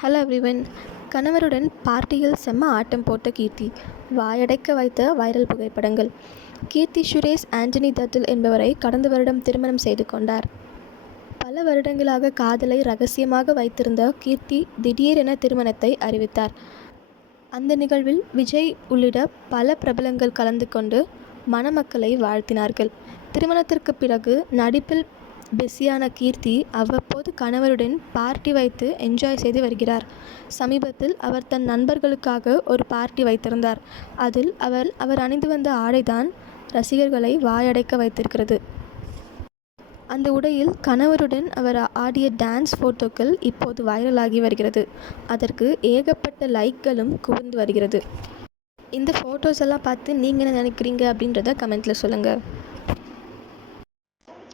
Hello everyone கணவருடன் பார்ட்டியில் செம்ம ஆட்டம் போட்ட கீர்த்தி வாயடைக்க வைத்த வைரல் புகைப்படங்கள். கீர்த்தி சுரேஷ் ஆண்டனி தத்துல் என்பவரை கடந்த வருடம் திருமணம் செய்து கொண்டார். பல வருடங்களாக காதலை ரகசியமாக வைத்திருந்த கீர்த்தி திடீரென திருமணத்தை அறிவித்தார். அந்த நிகழ்வில் விஜய் உள்ளிட்ட பல பிரபலங்கள் கலந்து கொண்டு மணமக்களை வாழ்த்தினார்கள். திருமணத்திற்கு பிறகு நடிப்பில் பிஸியான கீர்த்தி அவ்வப்போது கணவருடன் பார்ட்டி வைத்து என்ஜாய் செய்து வருகிறார். சமீபத்தில் அவர் தன் நண்பர்களுக்காக ஒரு பார்ட்டி வைத்திருந்தார். அதில் அவர் அவர் அணிந்து வந்த ஆடைதான் ரசிகர்களை வாயடைக்க வைத்திருக்கிறது. அந்த உடையில் கணவருடன் அவர் ஆடிய டான்ஸ் ஃபோட்டோக்கள் இப்போது வைரலாகி வருகிறது. அதற்கு ஏகப்பட்ட லைக்களும் குவிந்து வருகிறது. இந்த ஃபோட்டோஸ் எல்லாம் பார்த்து நீங்கள் என்ன நினைக்கிறீங்க அப்படின்றத கமெண்ட்டில் சொல்லுங்கள்